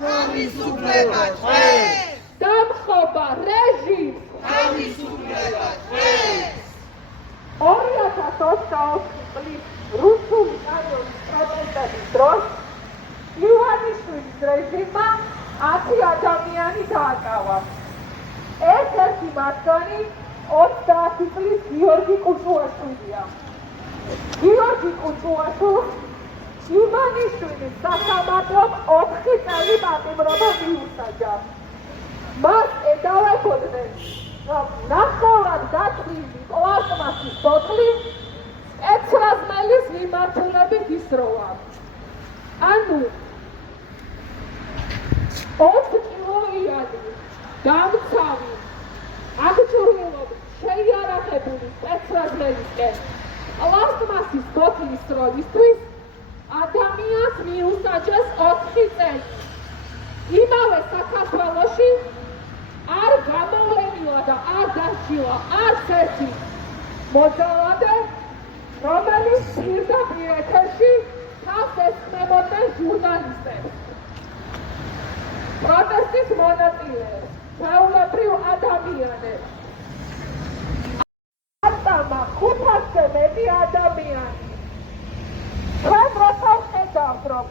თავისუფლება დღეს დამხობა რეჟიმს თავისუფლება დღეს 2024 წლის რუსული კანონის პროტესტების დროს ივანიშვილის რეჟიმმა 10 ადამიანი დააკავა. ერთ-ერთი მათგანი 30 წლის გიორგი კუჭუაშვილია. გიორგი კუჭუაშვილს ივანიშვილის სასამართლომ 4 წელი პატიმრობა მიუსაჯა. მას ედავებოდნენ, რომ ნახევრად გათვლილი პლასმასის ბოთლი სპეცრაზმელის მიმართულებით ისროლა. ანუ 20 კილოიანი დამცავი აღჭურვილობით შეიარაღებული სპეცრაზმელისკენ პლასმასის ბოთლის სროლისთვის ადამიანს მიუსაჯეს 4 წელი. იმავე საქართველოში არ გამოვლენილა და არ დასჯილა არც ერთი მოძალადე, რომელიც პირდაპირ ეთერში თავს ესხმებოდნენ ჟურნალისტებს. პროტესტის მონაწილეებს, ჩვეულებრივ ადამიანებს. არტამა 500-ზე მეტი ადამიანი. ჩვენ როცა ვხედავთ, რომ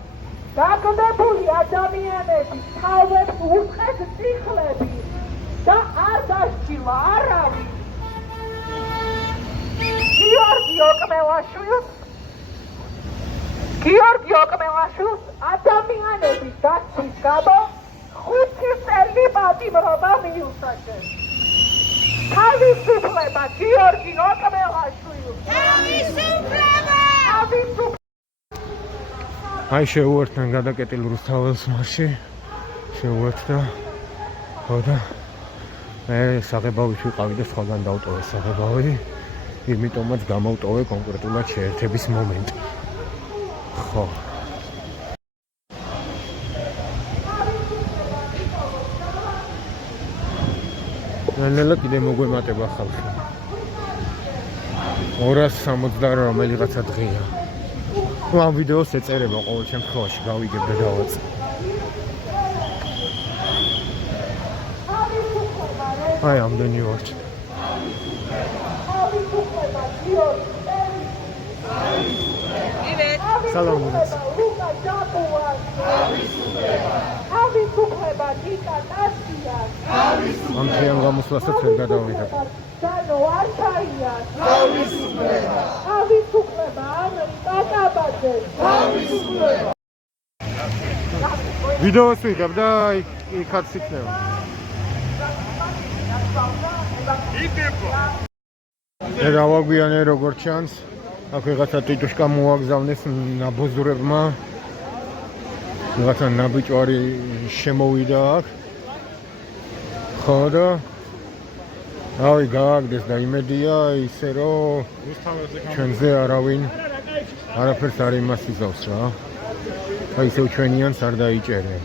გაგდებული ადამიანების თავებს უწყეთ წიხლები და არ დასჯილა არავის გიორგი ოკმელაშვილს ადამიანების დაცვის გამო 5 წელი პატიმრობა მიუსაჯეს. თავისუფლება გიორგი ოკმელაშვილს! თავისუფლება! აი შეუერთდნენ გადაკეტილ რუსთაველს მასში შეუერთდა ხო და მე საღებავით ვიყავი და სხვაგან დავტოვე საღებავი იმიტომაც გამოვტოვე კონკრეტულად შეერთების მომენტი ხო ნელა კიდე მოგვემატება ხალხი 268 რომელიღაცა დღეა ამ ვიდეოს ეწერება ყოველ შემთხვევაში გავიგებ და დავაწერ. აი ამდენი ვარჩ. სალამუნიც. თავისუფლება გიტა ტასია. ამ დღიან გამოსვლასაც ვერ გადავიდე. დანო არჩაია. თავისუფლება! თავისუფლება ამერიკა კაბაძე. თავისუფლება! ვიდეოს ვიღებ და იქაც იქნება. და დავაგვიანე როგორც ჩანს, აქ ვიღაცა ტიტუშკა მოაგზავნეს ნაბოზურებმა. ვიღაცა ნაბიჭვარი შემოვიდა აქ. ხო და ავი გააგდეს და იმედია ისე რომ ჩვენზე არავინ არაფერს არ იმასიზავს რა. აი ისევ ჩვენიანს არ დაიჭერენ.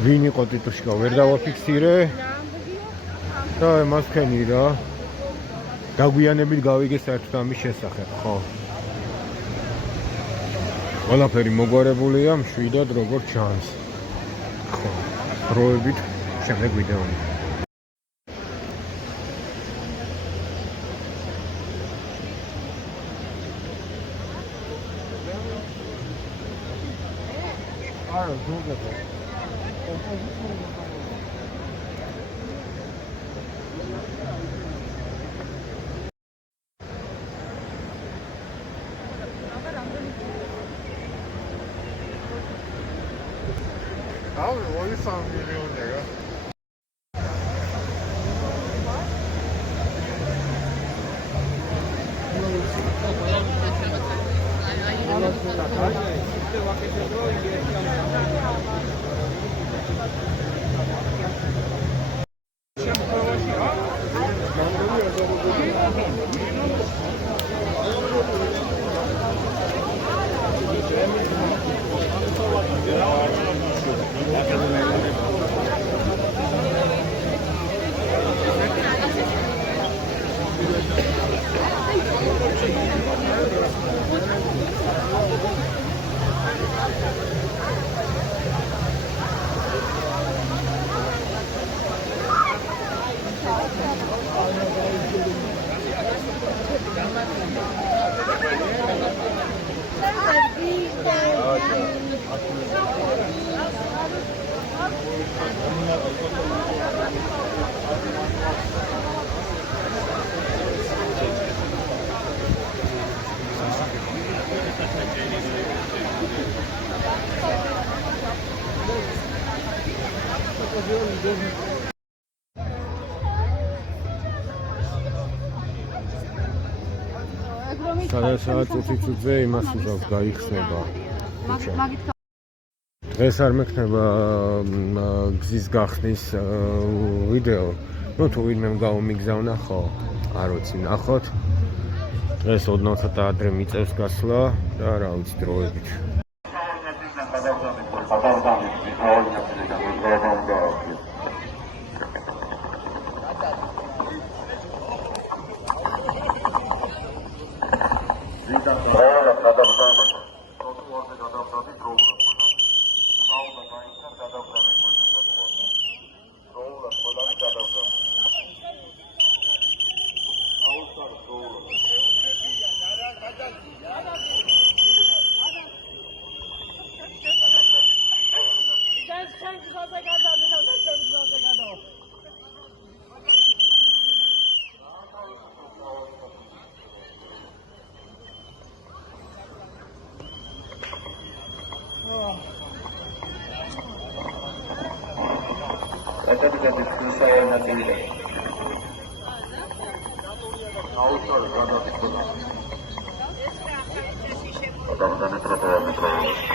ვინ იყო ტიტუშკა ვერ დავაფიქსირე და მასქენი რა. დაგვიანებით გავიგე საერთოდ ამის შესახებ, ხო. ყველაფერი მოგვარებულია მშვიდად როგორც ჩანს. ხო. დროებით შემდეგ ვიდეო. Ara, durga da. Abi 어디서 밀리온 내가? სადაც წუთი იმას უზავს გაიხსნება. დღეს არ მექნება გზის გახსნის ვიდეო. ნუ თუ ვინმემ გაუმიგზავნა ხო, არ ვიცი, ნახოთ. დღეს ოდნავ ცოტა ადრე მიწევს გასვლა და რა ვიცი დროებით. Adam da ne tarafa